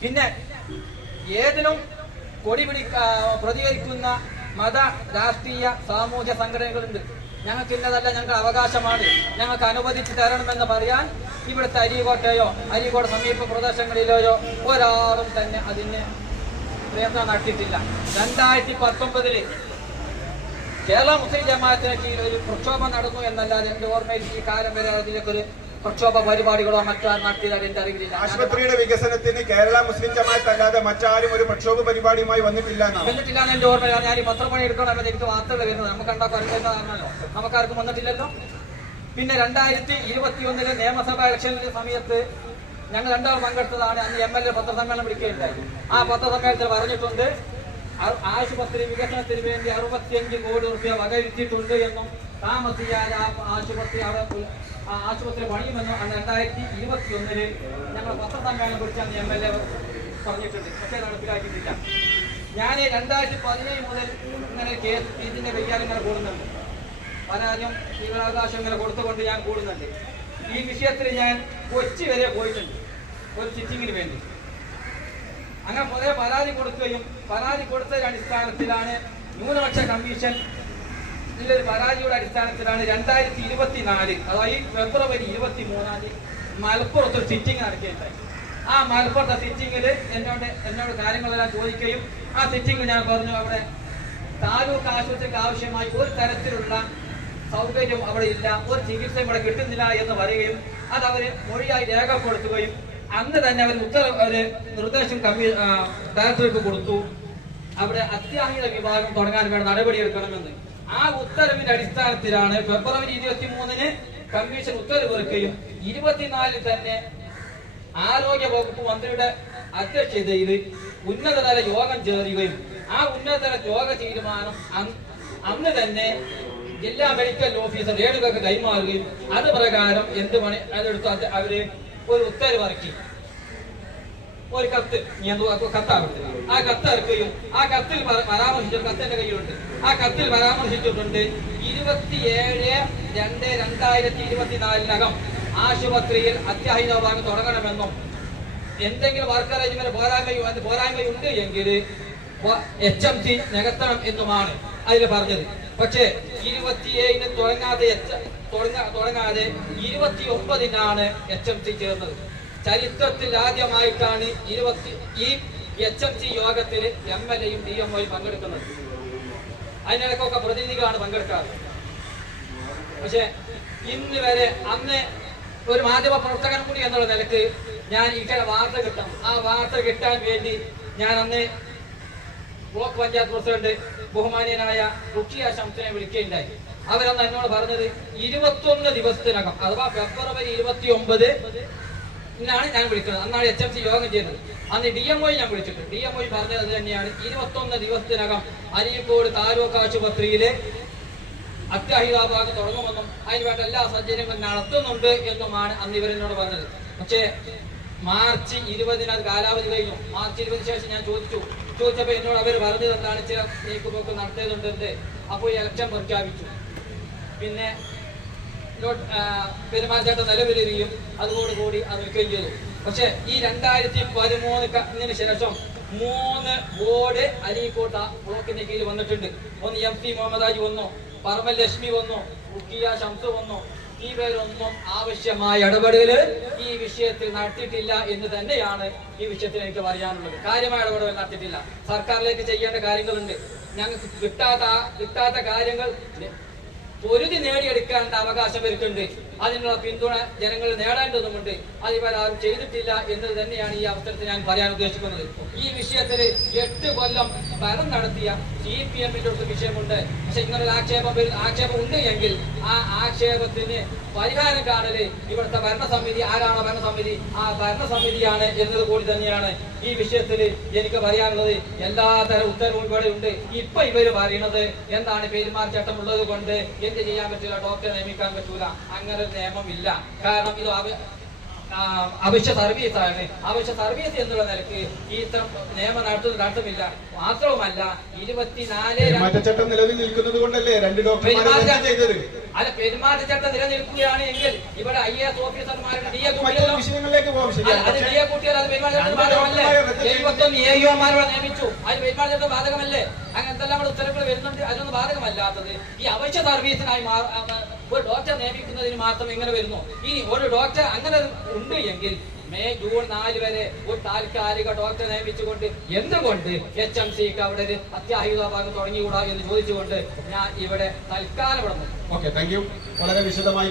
പിന്നെ ഏതിനും കൊടി പിടി പ്രതികരിക്കുന്ന മത രാഷ്ട്രീയ സാമൂഹ്യ സംഘടനകളുണ്ട്. ഞങ്ങൾക്ക് ഇന്നതല്ല ഞങ്ങൾക്ക് അവകാശമാണ്. ഞങ്ങൾക്ക് അനുവദിച്ച് തരണമെന്ന് പറയാൻ ഇവിടുത്തെ അരീകോട്ടയോ അരീകോട് സമീപ പ്രദേശങ്ങളിലെയോ ഒരാളും തന്നെ അതിന് പ്രയത്നം നടത്തിയിട്ടില്ല. രണ്ടായിരത്തി പത്തൊമ്പതിൽ കേരള മുസ്ലിം ജമാഅത്തിന് കീഴിൽ ഒരു പ്രക്ഷോഭം നടന്നു എന്നല്ലാതെ എന്റെ ഓർമ്മയിൽ ഈ കാലം വരെ അതിലേക്ക് ഒരു പ്രക്ഷോഭ പരിപാടികളോ മറ്റോ നടത്തിയതായിട്ട് എന്റെ അറിവിലില്ല ആശുപത്രിയുടെ വികസനത്തിന് കേരള മുസ്ലിം ജമാഅത്ത് അല്ലാതെ മറ്റാരും ഒരു പ്രക്ഷോഭ പരിപാടിയുമായി വന്നിട്ടില്ല വന്നിട്ടില്ല എന്ന് എന്റെ ഓർമ്മയാണ് ഞാൻ ഈ പത്രപ്പണി എടുക്കണമെന്ന് എനിക്ക് വാർത്തകൾ വരുന്നത്. നമുക്ക് പറയുന്നതാണല്ലോ നമുക്കാർക്കും വന്നിട്ടില്ലല്ലോ. പിന്നെ രണ്ടായിരത്തി ഇരുപത്തി ഒന്നിലെ നിയമസഭാ ഇലക്ഷനിലെ സമയത്ത് ഞങ്ങൾ രണ്ടാൾ പങ്കെടുത്തതാണ്. അന്ന് എം എൽ എ പത്രസമ്മേളനം വിളിക്കുകയുണ്ടായി. ആ പത്രസമ്മേളനത്തിൽ പറഞ്ഞിട്ടുണ്ട് ആശുപത്രി വികസനത്തിന് വേണ്ടി അറുപത്തിയഞ്ച് കോടി റുപ്യ വകയിരുത്തിയിട്ടുണ്ട് എന്നും താമസിയാതെ ആശുപത്രി അവിടെ ആശുപത്രി പണിയുമെന്ന് രണ്ടായിരത്തി ഇരുപത്തി ഒന്നിൽ ഞങ്ങൾ പത്രസമ്മേളനം കുറിച്ചാണ് എം എൽ എ പറഞ്ഞിട്ടുണ്ട്. പക്ഷേ നടപ്പിലാക്കിയിട്ടില്ല. ഞാൻ രണ്ടായിരത്തി പതിനേഴ് മുതൽ ഇങ്ങനെ കേസ് ഇതിന്റെ കൈകാര്യം ഇങ്ങനെ കൂടുന്നുണ്ട്. പരാതിയും വിവരാവകാശം ഇങ്ങനെ കൊടുത്തുകൊണ്ട് ഞാൻ കൂടുന്നുണ്ട്. ഈ വിഷയത്തിൽ ഞാൻ കൊച്ചി വരെ പോയിട്ടുണ്ട്. ഒരു സിറ്റിങ്ങിന് വേണ്ടി. അങ്ങനെ കുറെ പരാതി കൊടുക്കുകയും പരാതി കൊടുത്തതിന്റെ അടിസ്ഥാനത്തിലാണ് ന്യൂനപക്ഷ കമ്മീഷൻ ഇതിലൊരു പരാതിയുടെ അടിസ്ഥാനത്തിലാണ് രണ്ടായിരത്തി ഇരുപത്തിനാല് അതായത് ഫെബ്രുവരി ഇരുപത്തി മൂന്നാം തീയതി മലപ്പുറത്ത് ഒരു സിറ്റിംഗ് നടക്കുകയുണ്ടായി ആ മലപ്പുറത്തെ സിറ്റിംഗിൽ എന്നോട് എന്നോട് കാര്യങ്ങളെല്ലാം ചോദിക്കുകയും ആ സിറ്റിംഗിൽ ഞാൻ പറഞ്ഞു അവിടെ താലൂക്ക് ആശുപത്രിക്ക് ആവശ്യമായി ഒരു തരത്തിലുള്ള സൗകര്യം അവിടെ ഇല്ല ഒരു ചികിത്സയും ഇവിടെ കിട്ടുന്നില്ല എന്ന് പറയുകയും അത് അവർ മൊഴിയായി രേഖപ്പെടുത്തുകയും അന്ന് തന്നെ അവർ ഉത്തര അവർ നിർദ്ദേശം കമ്മീ ഡയറക്ടർക്ക് കൊടുത്തു. അവിടെ അത്യാഹിത വിഭാഗം തുടങ്ങാൻ വേണ്ട നടപടിയെടുക്കണമെന്ന്. ആ ഉത്തരവിന്റെ അടിസ്ഥാനത്തിലാണ് ഫെബ്രുവരി ഇരുപത്തി മൂന്നിന് കമ്മീഷൻ ഉത്തരവിറക്കുകയും ഇരുപത്തിനാലിൽ തന്നെ ആരോഗ്യ വകുപ്പ് മന്ത്രിയുടെ അധ്യക്ഷതയിൽ ഉന്നതതല യോഗം ചേരുകയും ആ ഉന്നതതല യോഗ തീരുമാനം അന്ന് തന്നെ ജില്ലാ മെഡിക്കൽ ഓഫീസർ രേണുകൾക്ക് കൈമാറുകയും അത് പ്രകാരം എന്ത് പണി അതെടുത്ത് അവർ ഒരു ഉത്തരവ് ഇറക്കി. ഒരു കത്ത്. കത്താറുണ്ട് ആ കത്ത് ഇറക്കുകയും ആ കത്തിൽ പര- പരാമർശിച്ച കത്ത് എന്റെ കയ്യിലുണ്ട്. ആ കത്തിൽ പരാമർശിച്ചിട്ടുണ്ട് ഇരുപത്തിയേഴ് രണ്ട് രണ്ടായിരത്തി ഇരുപത്തിനാലിനകം ആശുപത്രിയിൽ അത്യാഹിത വിഭാഗം തുടങ്ങണമെന്നും എന്തെങ്കിലും വർക്ക് അറേഞ്ച്മെന്റ് പോരായ്മയോ അത് പോരായ്മയുണ്ട് എങ്കിൽ എച്ച് എം സി നികത്തണം എന്നുമാണ് അതിൽ പറഞ്ഞത്. പക്ഷേ ഇരുപത്തിയേഴിന് തുടങ്ങാതെ തുടങ്ങാതെ ഇരുപത്തി ഒമ്പതിനാണ് എച്ച് എം സി ചേർന്നത്. ചരിത്രത്തിൽ ആദ്യമായിട്ടാണ് ഇരുപത്തി ഈ എച്ച് എം സി യോഗത്തിൽ എം എൽ എയും ഡി എം ഒയും പങ്കെടുക്കുന്നത്. അതിനിടയ്ക്കൊക്കെ പ്രതിനിധികളാണ് പങ്കെടുക്കാറ്. പക്ഷെ ഇന്ന് വരെ അന്ന് ഒരു മാധ്യമ പ്രവർത്തകൻ കൂടി എന്നുള്ള നിലയ്ക്ക് ഞാൻ ഇങ്ങനെ വാർത്ത കിട്ടാം. ആ വാർത്ത കിട്ടാൻ വേണ്ടി ഞാൻ അന്ന് ബ്ലോക്ക് പഞ്ചായത്ത് പ്രസിഡന്റ് ബഹുമാനീയനായ റുക്കിയ ശംസിനെ വിളിക്കുകയുണ്ടായി. അവരന്ന് എന്നോട് പറഞ്ഞത് ഇരുപത്തി ഒന്ന് ദിവസത്തിനകം അഥവാ ഫെബ്രുവരി ഇരുപത്തി ഒമ്പത് ാണ് ഞാൻ വിളിക്കുന്നത്. അന്നാണ് എച്ച് എം സി യോഗം ചെയ്യുന്നത് അന്ന് ഡി എം ഒ ഞാൻ വിളിച്ചിട്ട് ഡി എം ഒ പറഞ്ഞത് തന്നെയാണ്. ഇരുപത്തൊന്ന് ദിവസത്തിനകം അരീക്കോട് താലൂക്ക് ആശുപത്രിയിലെ അത്യാഹിത ഭാഗം തുടങ്ങുമെന്നും അതിന് വേണ്ട എല്ലാ സജ്ജനങ്ങളും നടത്തുന്നുണ്ട് എന്നുമാണ് അന്ന് ഇവരെന്നോട് പറഞ്ഞത്. പക്ഷേ മാർച്ച് ഇരുപതിന് അത് കാലാവധി കഴിഞ്ഞു. മാർച്ച് ഇരുപതിന് ശേഷം ഞാൻ ചോദിച്ചു. ചോദിച്ചപ്പോൾ എന്നോട് അവർ പറഞ്ഞത് എന്താണ്? ചില നീക്കുപോക്ക് നടത്തിയതുണ്ടെന്ന് അപ്പോൾ ഈ ഇലക്ഷൻ പ്രഖ്യാപിച്ചു. പിന്നെ പെരുമാറ്റച്ചട്ടം നിലവിലിരിക്കും. അതോടുകൂടി അത് നിൽക്കുകയും ചെയ്തു പക്ഷെ ഈ രണ്ടായിരത്തി പതിമൂന്നിന് ശേഷം മൂന്ന് ബോർഡ് അരീക്കോട്ട ബ്ലോക്കിന്റെ കീഴിൽ വന്നിട്ടുണ്ട്. ഒന്ന് എം സി മുഹമ്മദ് അജി വന്നു പറമൽ ലക്ഷ്മി വന്നു റുക്കിയ ഷംസ് വന്നു. ഈ പേരൊന്നും ആവശ്യമായ ഇടപെടൽ ഈ വിഷയത്തിൽ നടത്തിയിട്ടില്ല എന്ന് തന്നെയാണ് ഈ വിഷയത്തിൽ എനിക്ക് പറയാനുള്ളത്. കാര്യമായ ഇടപെടൽ നടത്തിയിട്ടില്ല. സർക്കാരിലേക്ക് ചെയ്യേണ്ട കാര്യങ്ങളുണ്ട്. ഞങ്ങൾക്ക് കിട്ടാത്ത കിട്ടാത്ത കാര്യങ്ങൾ പൊരുതി നേടിയെടുക്കേണ്ട അവകാശം ഇവർക്കുണ്ട്. അതിനുള്ള പിന്തുണ ജനങ്ങൾ നേടേണ്ടതുമുണ്ട്. അത് ആരും ചെയ്തിട്ടില്ല എന്ന് തന്നെയാണ് ഈ അവസരത്തിൽ ഞാൻ പറയാൻ ഉദ്ദേശിക്കുന്നത്. ഈ വിഷയത്തിൽ എട്ട് കൊല്ലം ഭരണം നടത്തിയ സി പി എമ്മിന്റെ ഒരു വിഷയമുണ്ട്. പക്ഷെ ഇങ്ങനൊരു ആക്ഷേപം ആക്ഷേപം ഉണ്ട് എങ്കിൽ ആ ആക്ഷേപത്തിന് പരിഹാരം കാണൽ ഇവിടുത്തെ ഭരണസമിതി ആരാണ് ഭരണസമിതി ആ ഭരണസമിതിയാണ് എന്നത് കൂടി തന്നെയാണ് ഈ വിഷയത്തിൽ എനിക്ക് പറയാനുള്ളത്. എല്ലാ തരം ഉത്തരവും ഇവിടെ ഉണ്ട്. ഇപ്പൊ ഇവർ പറയുന്നത് എന്താണ് പെരുമാറ്റച്ചട്ടം ഉള്ളത് കൊണ്ട് എന്ത് ചെയ്യാൻ പറ്റില്ല ഡോക്ടറെ നിയമിക്കാൻ പറ്റൂല. അങ്ങനെ നിയമമില്ല. കാരണം ഇത് അവശ്യ സർവീസ് ആണ്. അവശ്യ സർവീസ് എന്നുള്ള നിലയ്ക്ക് ഈ ഇത്തരം നിയമം നടത്തുന്ന നടത്തുമില്ല മാത്രവുമല്ല ഇരുപത്തിനാല് പെരുമാറ്റച്ചട്ടം നിലവിൽ നിൽക്കുന്നത് കൊണ്ടല്ലേ രണ്ട് പെരുമാറ്റ- അല്ല പെരുമാറ്റച്ചട്ടം നിലനിൽക്കുകയാണ് എങ്കിൽ ഇവിടെ ഐ എസ് ഓഫീസർമാരുടെ ഡി എ അല്ല, അത് പക്ഷേ കുട്ടികൾ അത് പെരുമാറ്റച്ചട്ടം ബാധകമല്ലേ? നിയമിച്ചു. അങ്ങനെ എന്തെല്ലാം ഉത്തരവുകൾ വരുന്നുണ്ട്? അതിനൊന്നും ബാധകമല്ലാത്തത് ഈ അവശ്യ സർവീസിനായി ഒരു ഡോക്ടർ നിയമിക്കുന്നതിന് മാത്രം എങ്ങനെ വരുന്നു ഇനി ഒരു ഡോക്ടർ അങ്ങനെ ഉണ്ട് എങ്കിൽ മെയ് ജൂൺ നാല് വരെ ഒരു താൽക്കാലിക ഡോക്ടറെ നിയമിച്ചുകൊണ്ട് എന്തുകൊണ്ട് എച്ച് എം സിക്ക് അവിടെ ഒരു അത്യാഹിത ഭാഗം തുടങ്ങിക്കൂടാ എന്ന് ചോദിച്ചുകൊണ്ട് ഞാൻ ഇവിടെ തൽക്കാലം ഇവിടെ. ഓക്കെ താങ്ക് വളരെ വിശദമായി